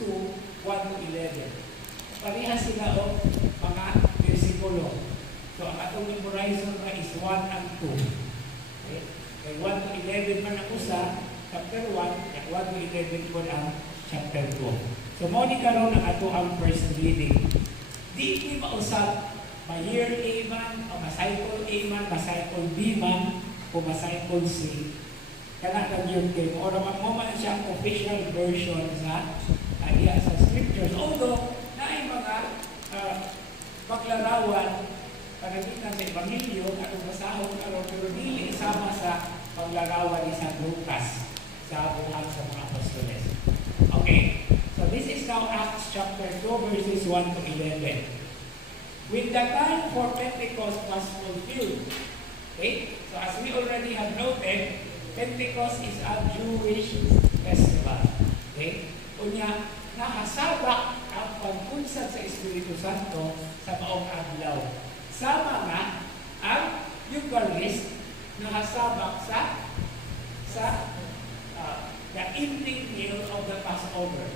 2, 1 to 11. Pareha sila o mga versikulo. So, ang atong memorizer na is 1 and 2. Okay? Kaya 1 to 11 man ako sa chapter 1, at 1 to 11 po ang chapter 2. So, mo ni karon ang ato ang first reading. Di ini mausap, ma-year A man, o ma-cycle A man, ma-cycle B man, o ma-cycle C. Kana ka yun kayo. O naman mo man siya ang official version sa sa scriptures. Although, na ay mga paglarawan, panagitan sa Ebanghelyo, at basahon karon, pero dili isama sa paglarawan ni San Lucas sa buhat sa mga apostoles. Okay, so this is now Acts chapter 2 verses 1 to 11. When the time for Pentecost was fulfilled, okay, so as we already have noted, Pentecost is a Jewish festival. Okay, unya nakasabak ang pagpunsad sa Espiritu Santo sa maong adlaw. Sama nga ang Eucharist nakasabak sa the evening meal of the Passover.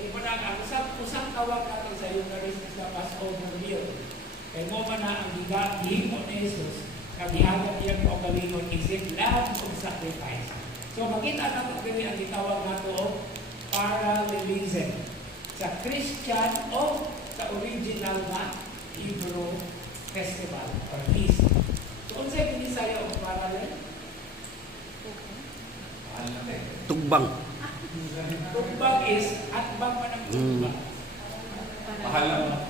Ang usang tawag natin sa Eucharist is the Passover meal. Kaya mo man na ang gihimo ni Jesus, kagihagan iyang kaugalingon is it love of sacrifice. So makita natin kini ang gitawag nato o parallelism sa Christian o sa original na Hebrew festival or feast. So unsay binisaya og parallel? Tugbang. Tugbang is atbang man ang tugbang. Mahal lang.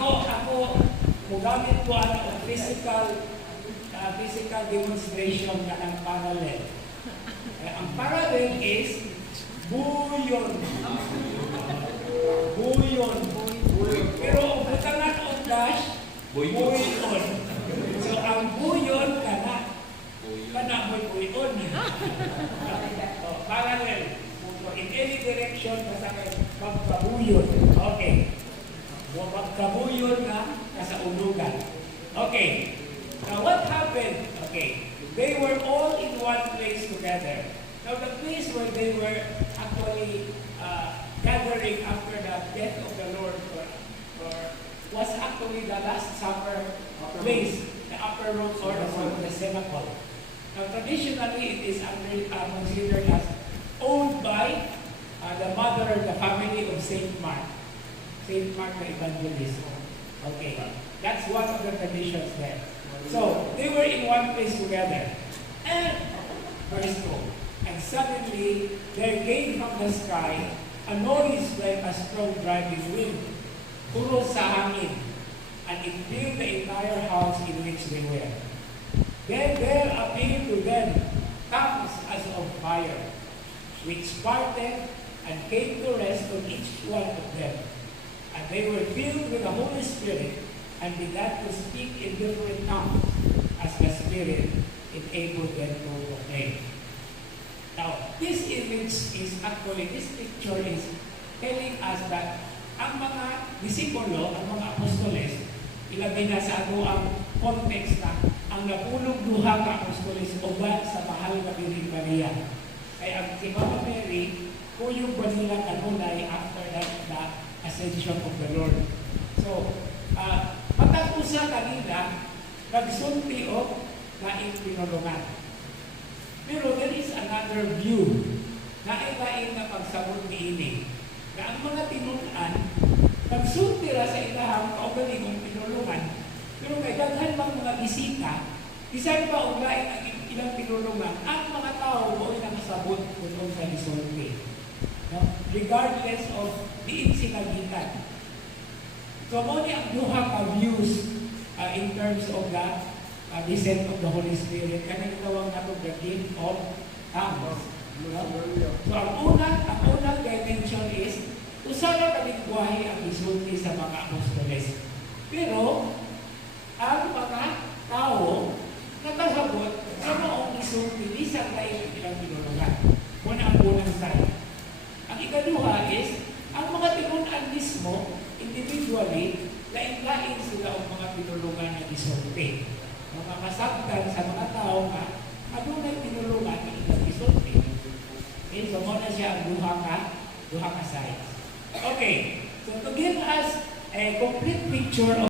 Ako mugamit ko ang physical demonstration na ang parallel. Ang parallel is buyon. Buyon. Pero ang butangan o dash, buyon. So ang buyon kana mo'y buyon. So, parallel. So in any direction, basta kayo magpabuyon. Okay. Magkabuyon na nasa ulugan. Okay. Now what happened? Okay. They were all in one place together. Now the place where they were actually gathering after the death of the Lord was actually the Last Supper place, the upper room or the cenacle. Now traditionally it is considered as owned by the mother, the family of Saint Mark. Saint Mark the Evangelist. Okay, that's one of the traditions there. So, they were in one place together. And, verse 2, and suddenly there came from the sky a noise like a strong driving wind, puro sa hangin, and it filled the entire house in which they were. Then there appeared to them tongues as of fire, which parted and came to rest on each one of them. And they were filled with the Holy Spirit and began to speak in different tongues as the Spirit enabled them to proclaim. Now, this image is actually, this picture is telling us that ang mga disipulo, ang mga apostoles, ilagay na sa ato ang context na ang napulog duha ka apostoles uban sa mahal na Birhen Maria. Kaya ang si Mama Mary, kuyog ba nila kanunay after that the ascension of the Lord. So, matag-usa kanina, nagsulti o laing pinulungan. Pero there is another view na ilain na pagsabot ni ini. Na ang mga tinunan, nagsulti ra sa ilahang kaugalingong pinulungan. Pero may daghan bang mga bisita, isang pa og lain ang ilang pinulungan, ang mga tao mo'y nakasabot kung sa isulti. No? Regardless of diin sila gikan. So, mo ni ang duha ka views in terms of the descent of the Holy Spirit. Kaya gawang nato the gift of tongues. So, ang unang dimension is, usara kaligwahe ang isulti sa mga apostoles. Pero, ang mga tao, nakasabot sa maong isulti, isang lain ang ilang pinulungan. Muna ang unang side. Ang ikaduha is, ang mga tinunan mismo, individually, lain-lain sila ang mga pinulungan na isulti. Mga masabtan sa mga tao nga, adunay pinulungan na ilang isulti. Okay, so muna siya ang duha ka Duha ka sides. Okay. So to give us a complete picture of